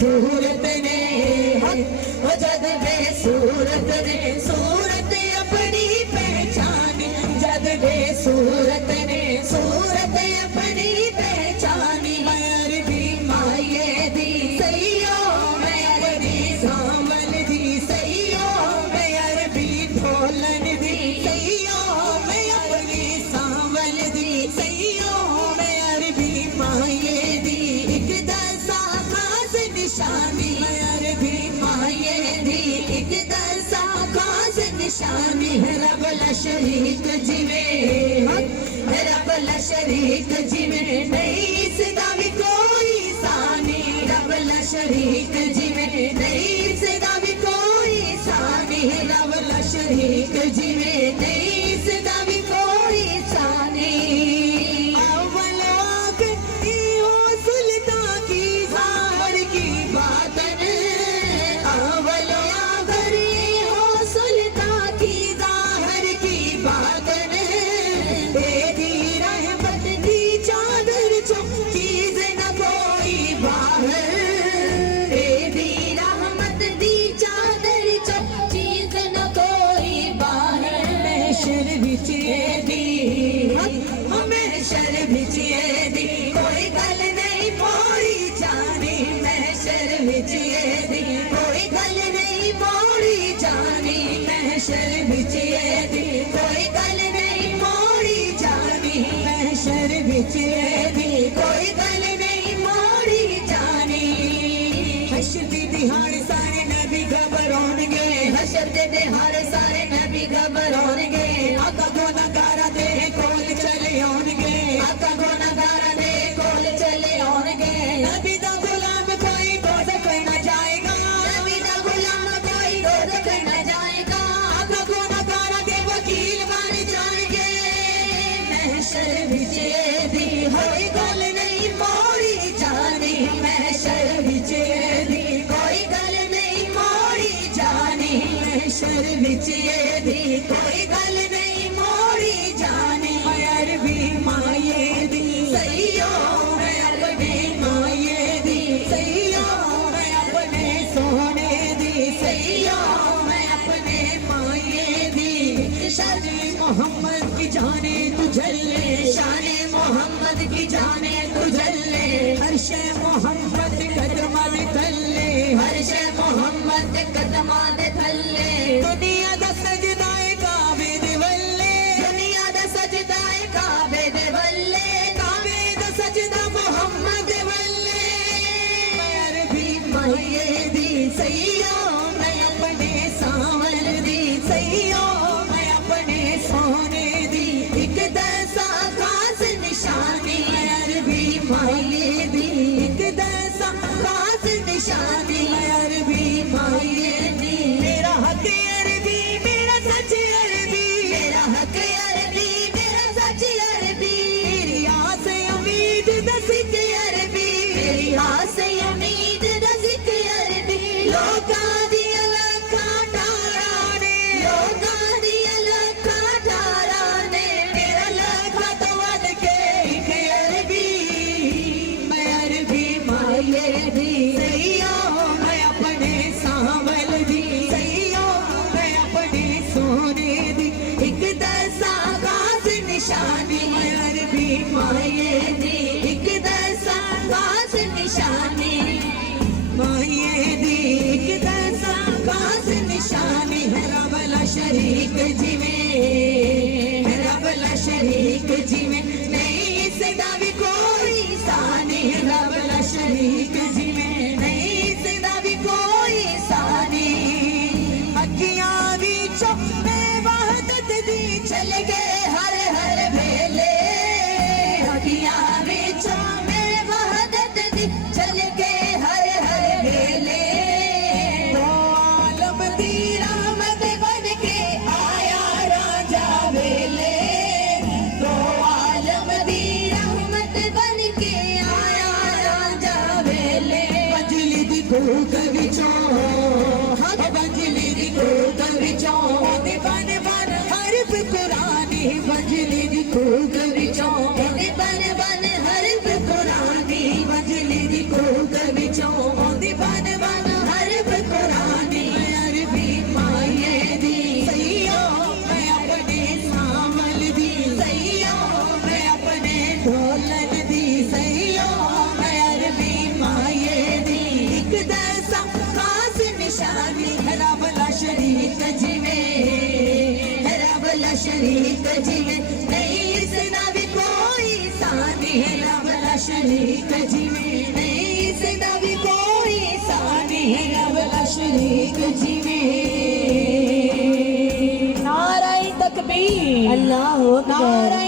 सूरत ने वो जद बे सूरत ने सूरत अपनी पहचानी, जद बे सूरत ने सूरत अपनी पहचानी। मैं अरबी माये दी सैयो, मैं अरबी सामन दी सैयो, मैं अरबी ढोलन दी सैयो, मैं अपनी सामन दी सैयो, मैं अरबी माये दी एक दसा खास निशानी। मैं अरबी माये दी एक दसा खास निशानी। है रब ला शरीक जिवे, है रब ला शरीक जिवे, नहीं सदा भी कोई सानी। रब ला शरीक जिवे, नहीं सदा भी कोई सानी। रब ला शरीक जिवे, नहीं सदा भी कोई सानी। अव्वल आखिर हो सुल्तान की ज़ाहिर की बातन, अव्वल आखिर हो सुल्तान की ज़ाहिर की बातन। तेरी रहमत दी चादर चो चीज़ न कोई बाहर, तेरी रहमत दी चादर चो चीज़ न कोई बाहर। महशर विच दी, महशर विच दी कोई गल नहीं मोड़ी जानी। महशर विच दी कोई गल नहीं मोड़ी जानी। महशर विच दी कोई गल नहीं मोड़ी जानी। महशर विच दी कोई गल नहीं मोड़ी जानी। हशर दी दिहाड़ सारे नबी घबराउणगे, हशर दे दिहाड़ सारे नबी घबराउणगे। आका गुनहगारा दे कोल चले आउणगे, आका गुनहगारा दे कोल चले आउणगे। नबी दा गुलाम कोई दोज़ख न जाएगा, नबी दा गुलाम कोई दोज़ख न जाएगा। आका गुनहगारा दे वकील बन जाएंगे। महशर विच दी होई गल नहीं मोड़ी जानी। महशर विच दी कोई गल नहीं मोड़ी जानी। महशर विच दी कोई गल नहीं मोड़ी जानी। मैं अरबी माये दी सैयो, मैं अपने माये दी सैयो, मैं अपने सोने दी सैयो, मैं अपने माये दी। शान मोहम्मद की जाने तू जल्ले, शान मोहम्मद की जाने तू जल्ले। हर्ष मोहम्मद कदमा दे थल्ले, हर्ष मोहम्मद कदमा दे थल्ले। दुनिया दा सजदाए काबे दे वल्ले, दुनिया दा सजदाए काबे दे वल्ले, काबे दा सजदा मोहम्मद दे वल्ले। मैं अरबी माये दी सैयो, मैं अपने सावन दी सैयो, मैं अपने सोने दी एक दसा खास निशानी। मैं अरबी माये दी एक दसा खास निशानी। मैं अरबी माये दी। मेरा हक अरबी, मेरा सच अरबी, मेरा हक अरबी, मेरा सच अरबी। मेरी आस उम्मीद दसिक अरबी, मेरी आस उम्मीद दसिक अरबी। लोकां दी लखां टारां ने, लोकां दी लखां टारां ने, मेरा लखां तो वध के एक अरबी माये दी एक दसा खास निशानी माये दी एक दसा खास निशानी है रबला शरीक जिमें रबला शरीक जिमें नहीं सदा भी कोई सानी रबला शरीक जिमें नहीं सदा भी कोई सानी अखियां भी चुप वहदत दी चल गए हर हर वेले अखियां भी चुप वहदत दी चल गए हर हर वेले तो आलम दी रहमत बन के आया राजा वेले तो आलम दी रहमत बन के आया राजा वेले बजली दी कोक विचों बजली दी कोक विचों बन बन हरफ कुरानी बजली दी कोक विचों बन बन हरफ कुरानी बजली दी कोक विचों बन बन हरफ कुरानी अरबी माये दी सैयो मैं अपने सामल दी सैयो मैं अपने ढोलन दी सैयो मैं अरबी माये दी एक दसा खास निशानी रबला शरीक जिमें रबला शरीक जिमें नहीं सदा भी कोई सानी रबला शरीक जिमें नहीं सदा भी कोई सानी रबला शरीक जिमें नाराए तकबीर अल्लाह नारा